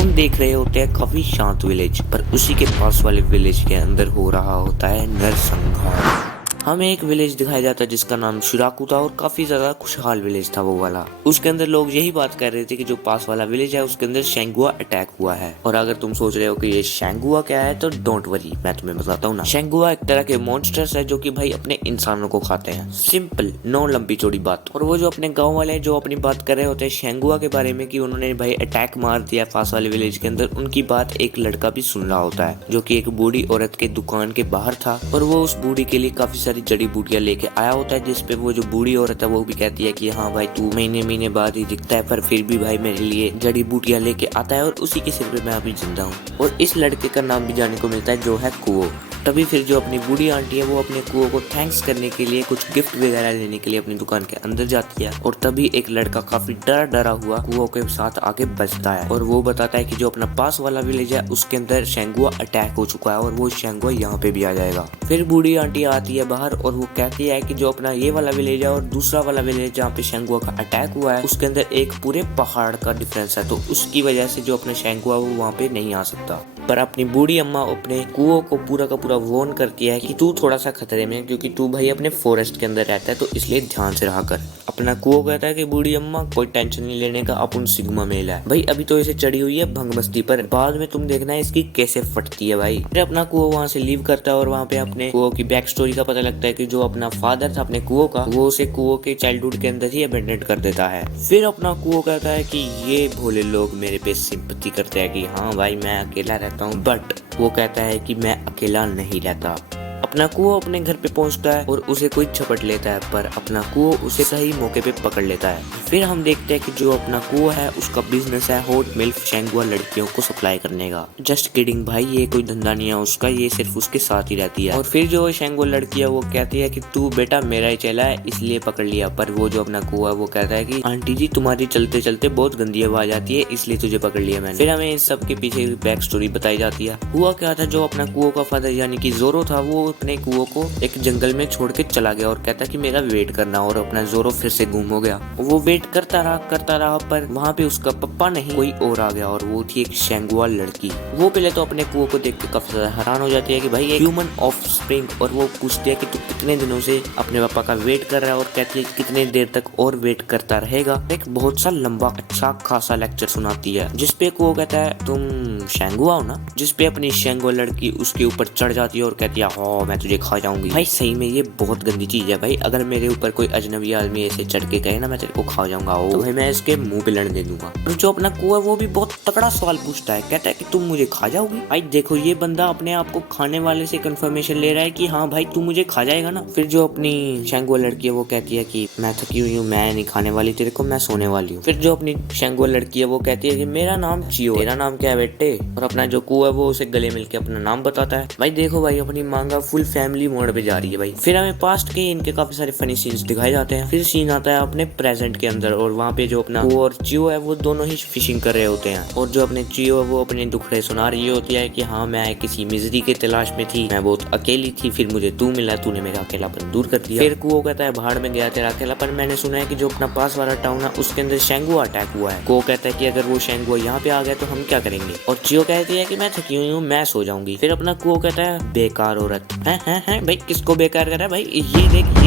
हम देख रहे होते हैं काफी शांत विलेज, पर उसी के पास वाले विलेज के अंदर हो रहा होता है नरसंहार। हमें एक विलेज दिखाया जाता है जिसका नाम शिराकू था और काफी ज्यादा खुशहाल विलेज था वो वाला। उसके अंदर लोग यही बात कर रहे थे कि जो पास वाला विलेज है उसके अंदर शेंगुआ अटैक हुआ है। और अगर तुम सोच रहे हो कि ये शेंगुआ क्या है तो डोंट वरी, मैं तुम्हें बताता हूँ ना। शेंगुआ एक तरह के मॉन्स्टर्स है जो कि भाई अपने इंसानों को खाते हैं। सिंपल, नो लंबी चौड़ी बात। और वो जो अपने गाँव वाले जो अपनी बात कर रहे होते हैं शेंगुआ के बारे में कि उन्होंने भाई अटैक मार दिया पास वाले विलेज के अंदर, उनकी बात एक लड़का भी सुन रहा होता है जो कि एक बूढ़ी औरत के दुकान के बाहर था। और वो उस बूढ़ी के लिए काफी सारी जड़ी बूटियां लेके आया होता है, जिसपे वो जो बूढ़ी औरत है वो भी कहती है कि हाँ भाई तू महीने महीने बाद ही दिखता है पर फिर भी भाई मेरे लिए जड़ी बूटियां लेके आता है और उसी के सिर पे मैं अभी जिंदा हूँ। और इस लड़के का नाम भी जाने को मिलता है जो है कुओ। तभी फिर जो अपनी बूढ़ी आंटी है वो अपने कुओं को थैंक्स करने के लिए कुछ गिफ्ट वगैरह लेने के लिए अपनी दुकान के अंदर जाती है। और तभी एक लड़का काफी डरा हुआ कुओं के साथ आके बचता है और वो बताता है कि जो अपना पास वाला विलेज है उसके अंदर शेंगुआ अटैक हो चुका है और वो शेंगुआ यहाँ पे भी आ जाएगा। फिर बूढ़ी आंटी आती है बाहर और वो कहती है कि जो अपना ये वाला विलेज है और दूसरा वाला विलेज जहाँ पे शेंगुआ का अटैक हुआ है उसके अंदर एक पूरे पहाड़ का डिफरेंस है, तो उसकी वजह से जो अपना शेंगुआ वो वहाँ पे नहीं आ सकता। पर अपनी बूढ़ी अम्मा अपने कुओं को पूरा का पूरा वार्न करती है कि तू थोड़ा सा खतरे में, क्योंकि तू भाई अपने फॉरेस्ट के अंदर रहता है तो इसलिए ध्यान से रहा कर। अपना कुओं कहता है कि बूढ़ी अम्मा कोई टेंशन नहीं लेने का, अपन सिग्मा मेल है भाई, अभी तो इसे चढ़ी हुई है भंग मस्ती पर, बाद में तुम देखना है इसकी कैसे फटती है भाई। फिर अपना कुओं वहाँ से लीव करता है और वहाँ पे अपने कुओं की बैक स्टोरी का पता लगता है कि जो अपना फादर था अपने कुओं का वो उसे कुओं के चाइल्डहुड के अंदर ही अबेंडन कर देता है। फिर अपना कुओं कहता है कि ये भोले लोग मेरे पे सिंपैथी करते हैं कि हाँ भाई मैं अकेला रहता हूँ, बट वो कहता है कि मैं अकेला नहीं रहता। अपना कुओं अपने घर पे पहुंचता है और उसे कोई झपट लेता है, पर अपना कुओं उसे सही मौके पे पकड़ लेता है। फिर हम देखते हैं कि जो अपना कुओं है उसका बिजनेस है हॉट मिल्क शेंगुआ लड़कियों को सप्लाई करने का। जस्ट किडिंग भाई, ये कोई धंधा नहीं है उसका, ये सिर्फ उसके साथ ही रहती है। और फिर जो शेंगुआ लड़की है वो कहती है कि तू बेटा मेरा ही चेला है इसलिए पकड़ लिया, पर वो जो अपना कुओं है वो कहता है कि आंटी जी तुम्हारी चलते चलते बहुत गंदी आवाज आती है इसलिए तुझे पकड़ लिया मैंने। फिर हमें इस सब के पीछे बैक स्टोरी बताई जाती है। हुआ क्या था, जो अपना कुओं का फादर यानी कि जोरो था वो अपने कुओं को एक जंगल में छोड़ के चला गया और कहता कि मेरा वेट करना, और अपना जोरो फिर से गुम हो गया। वो वेट करता रहा पर वहाँ पे उसका पप्पा नहीं कोई और आ गया और वो थी एक शेंगुआ लड़की। वो पहले तो अपने कुओं को देख के काफी ज्यादा हैरान हो जाती है कि भाई एक ह्यूमन ऑफ स्प्रिंग, और वो पूछती है कि तू कितने दिनों से अपने पापा का वेट कर रहा है, और कहती है कितने देर तक और वेट करता रहेगा। एक बहुत सा लंबा अच्छा खासा लेक्चर सुनाती है जिसपे कुओं कहता है तुम शेंगुआ हो ना, जिसपे अपनी शेंगुआ लड़की उसके ऊपर चढ़ जाती है और कहती है हाँ मैं तुझे खा जाऊंगी। भाई सही में ये बहुत गंदी चीज है भाई, अगर मेरे ऊपर कोई अजनबी आदमी ऐसे चढ़ के कहे ना मैं तेरे को खा जाऊंगा तो भाई मैं इसके मुंह पे लड़ दे दूंगा। और जो अपना कुआ है वो भी बहुत तगड़ा सवाल पूछता है, कहता है कि तुम मुझे खा जाओगी। भाई देखो ये बंदा अपने आप को खाने वाले से कंफर्मेशन ले रहा है कि हाँ भाई तू मुझे खा जाएगा ना। फिर जो अपनी शेंगुआ लड़की है वो कहती है कि मैं थकी हुई हूँ, मैं नहीं खाने वाली तेरे को, मैं सोने वाली हूँ। फिर जो अपनी शेंगुआ लड़की है वो कहती है कि मेरा नाम चियो, तेरा नाम क्या है बेटे। और अपना जो कुआ है वो उसे गले मिलके अपना नाम बताता है। भाई देखो भाई अपनी मांगा फुल फैमिली मोड पे जा रही है भाई। फिर हमें पास्ट के इनके काफी सारे फनी सीन्स दिखाए जाते हैं। फिर सीन आता है अपने प्रेजेंट के अंदर और वहाँ पे जो अपना कुओ और चियो है वो दोनों ही फिशिंग कर रहे होते हैं। और जो अपने चियो है वो अपने दुखड़े सुना रही होती है कि हाँ मैं किसी मिजरी के तलाश में थी, मैं बहुत अकेली थी, फिर मुझे तू मिला, तूने मेरा अकेलापन दूर कर दिया। फिर कुओ कहता है भाड़ में गया तेरा अकेलापन, मैंने सुना है कि जो अपना पास वाला टाउन है उसके अंदर शेंगुआ अटैक हुआ है। कुओ कहता है कि अगर वो शेंगुआ यहाँ पे आ गया तो हम क्या करेंगे। और चियो कहती है कि मैं थकी हुई हूँ, मैं सो जाऊंगी। फिर अपना कुओ कहता है बेकार औरत है भाई, किसको बेकार कर रहा है भाई, ये देख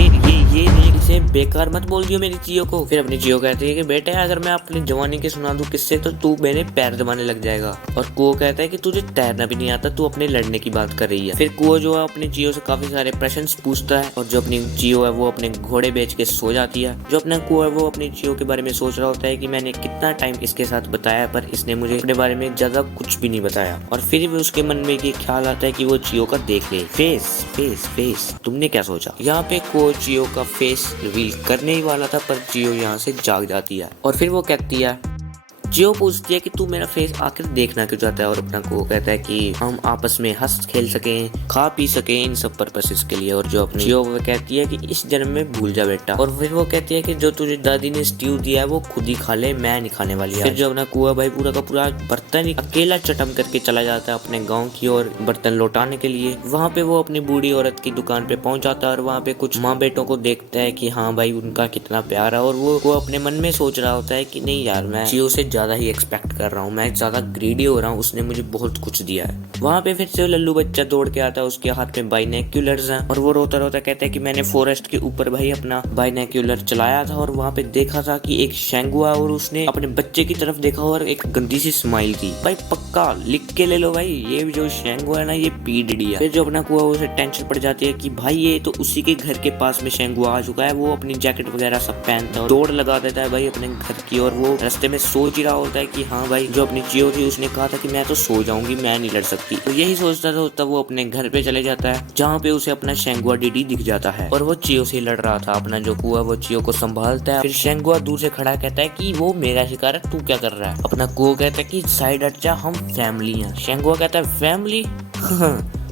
ये देख, इसे बेकार मत बोल दियो मेरी चियो को। फिर अपनी चियो कहती है कि बेटे अगर मैं अपनी जवानी के सुना दूं किससे तो तू मेरे पैर दबाने लग जाएगा। और कुओ कहता है कि तुझे तैरना भी नहीं आता, तू अपने लड़ने की बात कर रही है। फिर कुओ जो है अपनी चियो से काफी सारे प्रश्न पूछता है और जो अपनी चियो है वो अपने घोड़े बेच के सो जाती है। जो अपना कुओ है वो अपनी चियो के बारे में सोच रहा होता है कि मैंने कितना टाइम इसके साथ बताया पर इसने मुझे अपने बारे में ज्यादा कुछ भी नहीं बताया। और फिर भी उसके मन में ये ख्याल आता है कि वो चियो का देख ले। फेस तुमने क्या सोचा। यहाँ पे कुओ चियो का फेस रिवील करने ही वाला था पर चियो यहाँ से जाग जाती है और फिर वो कहती है, जियो पूछती है कि तू मेरा फेस आखिर देखना क्यों चाहता है। और अपना को कहता है कि हम आपस में हंस खेल सकें, खा पी सकें, इन सब पर्पसेस के लिए। और जो अपनी जियो वो कहती है कि इस जन्म में भूल जा बेटा। और फिर वो कहती है कि जो तुझे दादी ने स्ट्यू दिया है वो खुद ही खा ले, मैं नहीं खाने वाली है। फिर जो अपना कुआ भाई पूरा का पूरा बर्तन अकेला चटम करके चला जाता है अपने गाँव की ओर बर्तन लौटाने के लिए। वहाँ पे वो अपनी बूढ़ी औरत की दुकान पे पहुंच जाता है और वहाँ पे कुछ माँ बेटों को देखता है कि हाँ भाई उनका कितना प्यार है। और वो अपने मन में सोच रहा होता है कि नहीं यार मैं जियो से ज्यादा ही एक्सपेक्ट कर रहा हूँ, मैं ज्यादा ग्रीडी हो रहा हूँ, उसने मुझे बहुत कुछ दिया है। वहाँ पे फिर से लल्लू बच्चा दौड़ के आता है, उसके हाथ में बाइनोक्यूलर्स हैं और वो रोता रोता कहता है कि मैंने फॉरेस्ट के ऊपर भाई अपना बाइनोक्यूलर चलाया था और वहाँ पे देखा था कि एक शेंगुआ और उसने अपने बच्चे की तरफ देखा और एक गंदी सी स्माइल की। भाई पक्का लिख के ले लो भाई, ये जो शेंगुआ है ना ये पीडीडी है। फिर जो अपना कुआ उसे टेंशन पड़ जाती है कि भाई ये तो उसी के घर के पास में शेंगुआ आ चुका है। वो अपनी जैकेट वगैरह सब पहनता है और दौड़ लगा देता है भाई अपने घर की। और वो रास्ते में सोच ही रहा होता है कि हाँ भाई जो अपनी चियो थी उसने कहा था कि मैं तो सो जाऊंगी, मैं नहीं लड़ सकती। तो यही सोचता था तब वो अपने घर पे चले जाता है जहाँ पे उसे अपना शेंगुआ डीडी दिख जाता है और वो चियो से लड़ रहा था। अपना जो कुआ वो चियो को संभालता है। फिर शेंगुआ दूर से खड़ा कहता है कि वो मेरा शिकार है, तू क्या कर रहा है। अपना कुआ कहता है कि साइड हट जा, हम फैमिली हैं। शेंगुआ कहता है फैमिली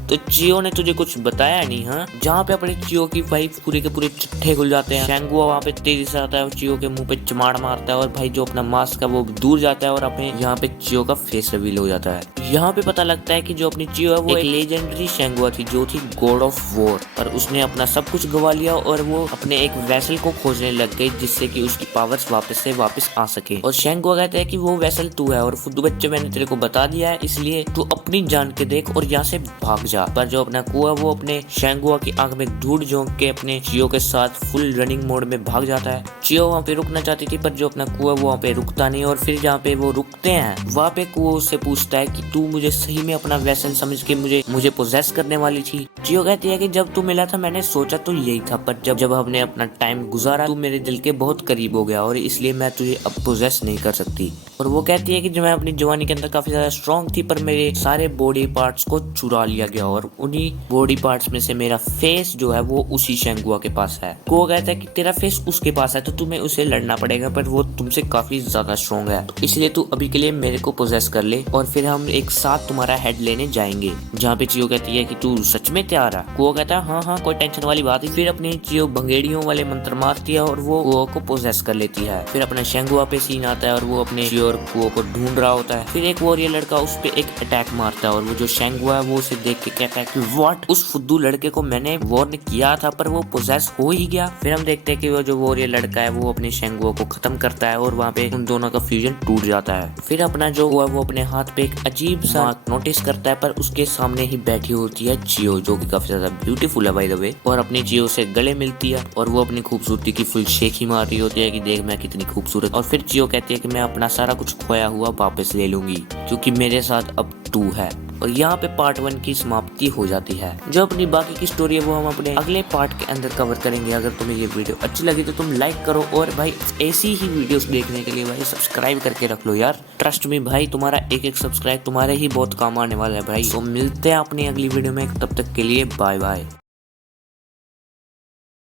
तो चियो ने तुझे कुछ बताया नहीं? हाँ, जहाँ पे अपने चियो की भाई पूरे के पूरे चिट्ठे खुल जाते हैं। शेंगुआ वहाँ पे तेजी से आता है और चियो के मुंह पे चमाड़ मारता है और भाई जो अपना मास्क है वो दूर जाता है और अपने यहाँ पे चियो का फेस रिवील हो जाता है। यहाँ पे पता लगता है कि जो अपनी चियो है वो एक लेजेंडरी शेंगुआ थी जो थी गॉड ऑफ वॉर, पर उसने अपना सब कुछ गवा लिया और वो अपने एक वेसल को खोजने लग गई जिससे कि उसकी पावर्स वापस आ सके। और शेंगुआ कहता है कि वो वेसल तू है और फुद्दू बच्चे मैंने तेरे को बता दिया है, इसलिए तू अपनी जान के देख और यहाँ से भाग जा। पर जो अपना कुआ वो अपने शेंगुआ की आंख में धूल झोंक के अपने चियो के साथ फुल रनिंग मोड में भाग जाता है। चियो वहाँ पे रुकना चाहती थी पर जो अपना कुआ वो वहाँ पे रुकता नहीं और फिर जहाँ पे वो रुकते हैं वहाँ पे कुआ उससे पूछता है कि तू मुझे सही में अपना वेसल समझ के मुझे पोजेस करने वाली थी। चियो कहती है कि जब तू मिला था मैंने सोचा तो यही था, पर जब हमने अपना टाइम गुजारा तू मेरे दिल के बहुत करीब हो गया और इसलिए मैं तुझे अब पोजेस नहीं कर सकती। और वो कहती है कि जो मैं अपनी जवानी के अंदर काफी ज्यादा स्ट्रॉन्ग थी पर मेरे सारे बॉडी पार्ट्स को चुरा लिया गया और उन्हीं बॉडी पार्ट्स में से मेरा फेस जो है वो उसी शेंगुआ के पास है। वो कहता है कि तेरा फेस उसके पास है तो तुम्हें उसे लड़ना पड़ेगा, पर वो तुमसे काफी ज्यादा स्ट्रॉन्ग है, तो इसलिए तू अभी के लिए मेरे को पोजेस कर ले और फिर हम एक साथ तुम्हारा हेड लेने जाएंगे। जहाँ पे चियो कहती है कि तू सच में तैयार है? वो कहता है हाँ कोई टेंशन वाली बात नहीं। फिर अपनी चियो भंगेड़ियों वाले मंत्र मारती है और वो कुओ को पोजेस कर लेती है। फिर अपना शेंगुआ पे सीन आता है और वो अपने चियो और कुओ को ढूंढ रहा होता है। फिर एक वॉरियर लड़का उस पे एक अटैक मारता है और वो जो शेंगुआ है वो उसे देख के कहता है कि व्हाट, उस फुद्दू लड़के को मैंने वॉर्न किया था पर वो पोजेस हो ही गया। फिर हम देखते हैं कि वो जो वॉरियर लड़का है वो अपने शेंगुआ को खत्म करता है और वहाँ पे उन दोनों का फ्यूजन टूट जाता है। फिर अपना जो हुआ वो अपने हाथ पे एक अजीब सा नोटिस करता है पर उसके सामने ही बैठी होती है चियो जो कि काफी ज्यादा ब्यूटीफुल है बाय द वे, और अपनी चियो से गले मिलती है और वो अपनी खूबसूरती की फुल शेख ही मार रही होती है कि देख मैं कितनी खूबसूरत। और फिर चियो कहती है कि मैं अपना सारा कुछ खोया हुआ वापस ले लूंगी क्योंकि मेरे साथ अब तू है। और यहाँ पे पार्ट 1 की समाप्ति हो जाती है। जो अपनी बाकी की स्टोरी है वो हम अपने अगले पार्ट के अंदर कवर करेंगे। अगर तुम्हें ये वीडियो अच्छी लगी तो तुम लाइक करो और भाई ऐसी ही वीडियोस देखने के लिए भाई सब्सक्राइब करके रख लो यार। ट्रस्ट में भाई तुम्हारा एक सब्सक्राइब तुम्हारे ही बहुत काम आने वाला है भाई। तो मिलते हैं अपनी अगली वीडियो में, तब तक के लिए बाय बाय।